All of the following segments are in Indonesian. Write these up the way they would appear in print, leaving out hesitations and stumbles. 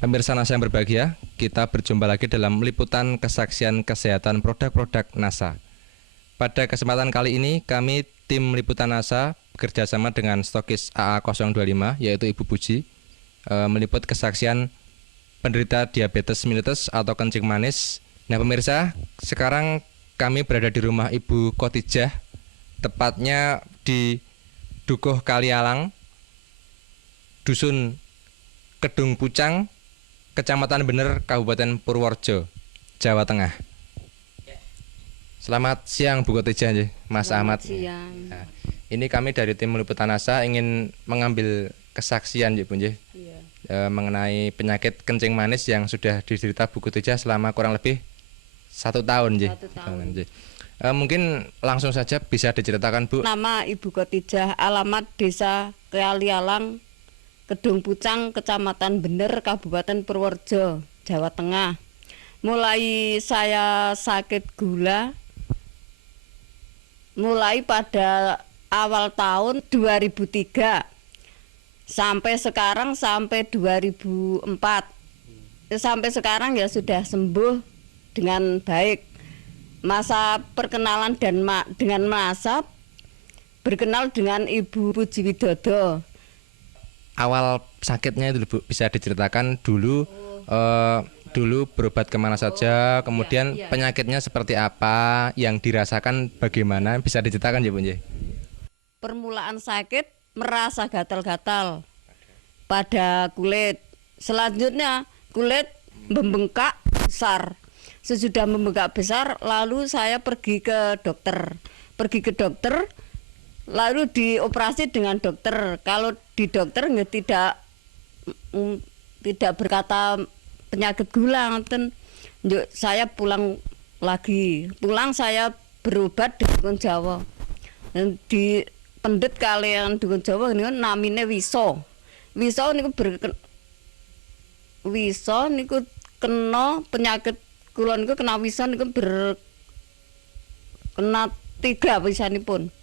Pemirsa NASA yang berbahagia, kita berjumpa lagi dalam liputan kesaksian kesehatan produk-produk NASA. Pada kesempatan kali ini, kami tim liputan NASA bekerjasama dengan stokis AA025, yaitu Ibu Puji, meliput kesaksian penderita diabetes mellitus atau kencing manis. Nah pemirsa, sekarang kami berada di rumah Ibu Khotijah, tepatnya di Dukuh Kalialang, Dusun Kedung Pucang, Kecamatan Bener, Kabupaten Purworejo, Jawa Tengah. Selamat siang Bu Khotijah, Mas Ahmad. Siang. Nah, ini kami dari tim liputan NASA ingin mengambil kesaksian Bu, mengenai penyakit kencing manis yang sudah diderita Bu Khotijah selama kurang lebih 1 tahun. 1 tahun. Mungkin langsung saja bisa diceritakan Bu. Nama Ibu Khotijah, alamat Desa Kalialang, Kedung Pucang, Kecamatan Bener, Kabupaten Purworejo, Jawa Tengah. Mulai saya sakit gula mulai pada awal tahun 2003 sampai sekarang, sampai 2004. Sampai sekarang ya sudah sembuh dengan baik. Masa perkenalan dan dengan masa berkenal dengan Ibu Puji Widodo. Awal sakitnya itu Bu, bisa diceritakan dulu dulu berobat kemana saja, kemudian penyakitnya seperti apa, yang dirasakan bagaimana, bisa diceritakan Bu? Permulaan sakit merasa gatal-gatal pada kulit. Selanjutnya kulit membengkak besar. Sesudah membengkak besar, lalu saya pergi ke dokter. Lalu dioperasi dengan dokter. Kalau di dokter nggak tidak berkata penyakit gula, saya pulang lagi. Pulang saya berobat di Dukun Jawa. Dan di pendet kalian Dukun Jawa ini namanya Wiso. Wiso niku kena penyakit kula niku kena Wiso niku kena 3 pisanipun.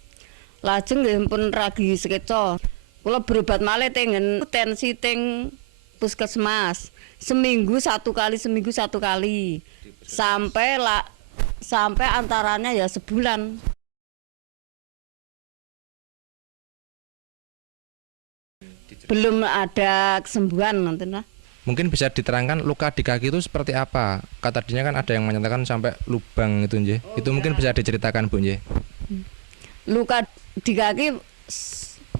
Lajeng nggih pun ragi sekeca. Kula berobat malih tengen tensi teng puskesmas. Seminggu satu kali. Sampai antaranya ya sebulan. Belum ada kesembuhan nanti lah. Mungkin bisa diterangkan luka di kaki itu seperti apa? Tadinya kan ada yang menyatakan sampai lubang itu, itu mungkin bisa diceritakan Bu, Luka di kaki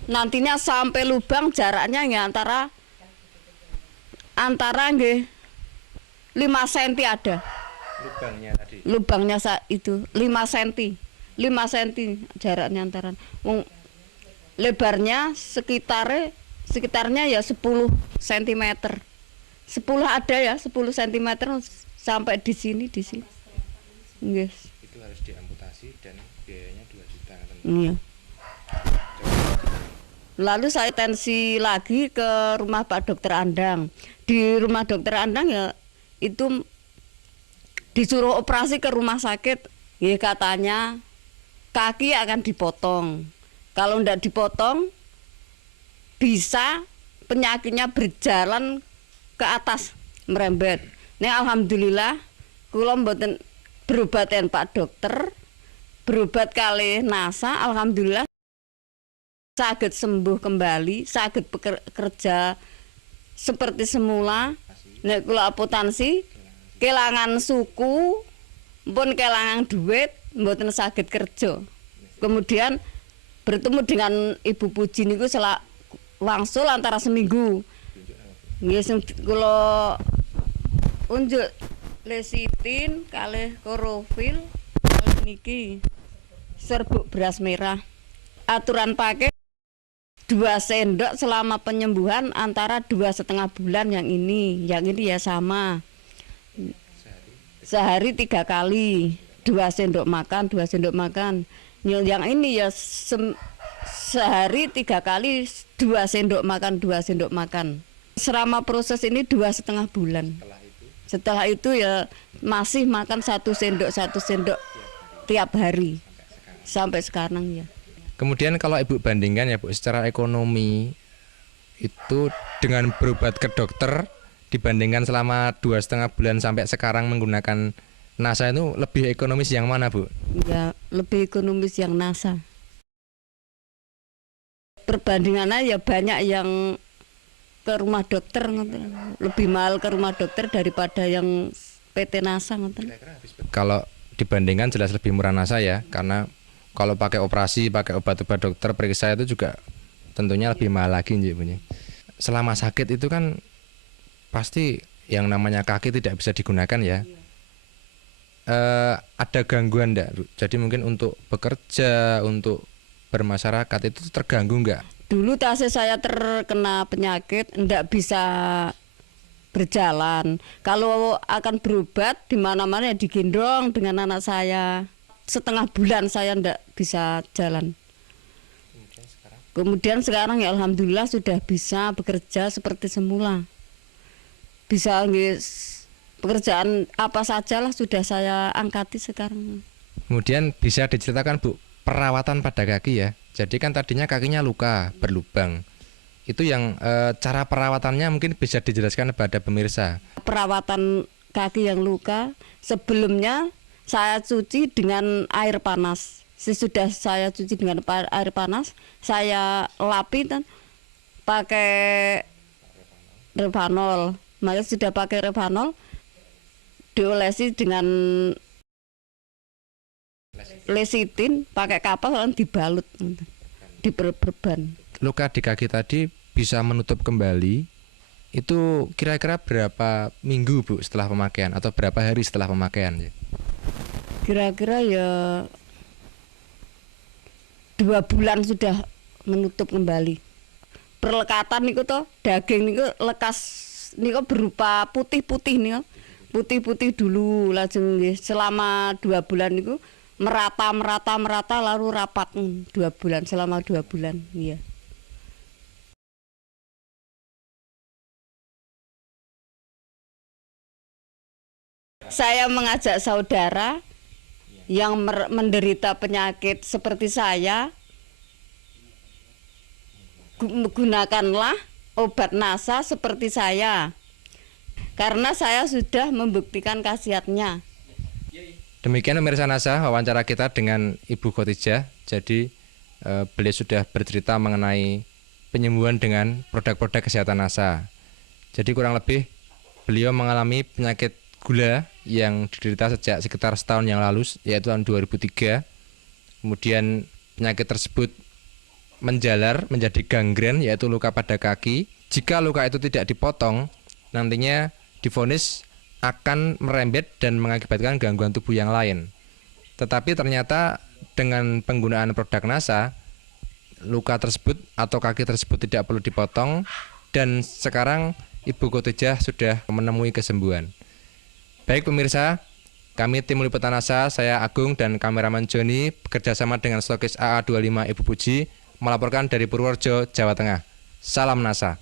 nantinya sampai lubang jaraknya ya antara nggih 5 cm ada. Lubangnya tadi. Lubangnya itu 5 cm. 5 cm jaraknya antara. Lebarnya sekitarnya ya 10 cm. 10 ada ya, 10 cm sampai di sini. Nggih. Itu harus diamputasi dan biayanya 2 juta. Iya. Lalu saya tensi lagi ke rumah Pak Dokter Andang. Di rumah Dokter Andang ya itu disuruh operasi ke rumah sakit. Ya katanya kaki akan dipotong. Kalau tidak dipotong bisa penyakitnya berjalan ke atas merembet. Nah alhamdulillah kula mboten berobaten Pak Dokter, berobat kali NASA, alhamdulillah saged sembuh kembali, saged bekerja seperti semula. Nek kula apotansi kelangan suku, pun kelangan duit, mboten saged kerja. Kemudian bertemu dengan Ibu Puji niku wangsul antara seminggu. Nggih sing kula unjuk lesitin kalih klorofil niki serbuk beras merah. Aturan pakai 2 sendok selama penyembuhan antara 2,5 bulan yang ini ya sama. Sehari 3 kali, 2 sendok makan. Yang ini ya sehari 3 kali, 2 sendok makan. Selama proses ini 2,5 bulan. Setelah itu ya masih makan 1 sendok tiap hari sampai sekarang ya. Kemudian kalau Ibu bandingkan ya Bu, secara ekonomi itu dengan berobat ke dokter dibandingkan selama 2,5 bulan sampai sekarang menggunakan NASA itu lebih ekonomis yang mana, Bu? Ya lebih ekonomis yang NASA. Perbandingannya ya banyak yang ke rumah dokter ngoten. Lebih mahal ke rumah dokter daripada yang PT NASA ngoten. Kalau dibandingkan jelas lebih murah NASA ya, karena kalau pakai operasi, pakai obat-obat dokter periksa itu juga tentunya lebih mahal lagi bunyi. Selama sakit itu kan pasti yang namanya kaki tidak bisa digunakan ya. Ada gangguan enggak? Jadi mungkin untuk bekerja, untuk bermasyarakat itu terganggu enggak? Dulu tasnya saya terkena penyakit, enggak bisa berjalan. Kalau akan berobat di mana-mana ya digendong dengan anak saya. Setengah bulan saya enggak bisa jalan. Kemudian sekarang ya alhamdulillah sudah bisa bekerja seperti semula. Bisa pekerjaan apa sajalah sudah saya angkati sekarang. Kemudian bisa diceritakan Bu, perawatan pada kaki ya. Jadi kan tadinya kakinya luka, berlubang. Itu yang cara perawatannya mungkin bisa dijelaskan kepada pemirsa. Perawatan kaki yang luka sebelumnya saya cuci dengan air panas. Sesudah saya cuci dengan air panas, saya lapi dan pakai Revanol. Maka sudah pakai Revanol, diolesi dengan lesitin, pakai kapas lalu dibalut, diperban. Luka di kaki tadi bisa menutup kembali. Itu kira-kira berapa minggu Bu setelah pemakaian atau berapa hari setelah pemakaian? Kira-kira ya 2 bulan sudah menutup kembali. Perlekatan niku toh daging niku lekas niku berupa putih-putih niku. Putih-putih dulu lajeng selama 2 bulan niku merata lalu rapat 2 bulan selama 2 bulan iya. Saya mengajak saudara yang menderita penyakit seperti saya, gunakanlah obat NASA seperti saya. Karena saya sudah membuktikan khasiatnya. Demikian pemirsa NASA wawancara kita dengan Ibu Khotijah. Jadi beliau sudah bercerita mengenai penyembuhan dengan produk-produk kesehatan NASA. Jadi kurang lebih beliau mengalami penyakit gula yang diderita sejak sekitar setahun yang lalu, yaitu tahun 2003. Kemudian penyakit tersebut menjalar menjadi gangren, yaitu luka pada kaki. Jika luka itu tidak dipotong, nantinya divonis akan merembet dan mengakibatkan gangguan tubuh yang lain. Tetapi ternyata dengan penggunaan produk NASA, luka tersebut atau kaki tersebut tidak perlu dipotong, dan sekarang Ibu Khotijah sudah menemui kesembuhan. Baik pemirsa, kami tim liputan NASA, saya Agung dan kameraman Joni bekerjasama dengan stokis AA25 Ibu Puji melaporkan dari Purworejo, Jawa Tengah. Salam NASA.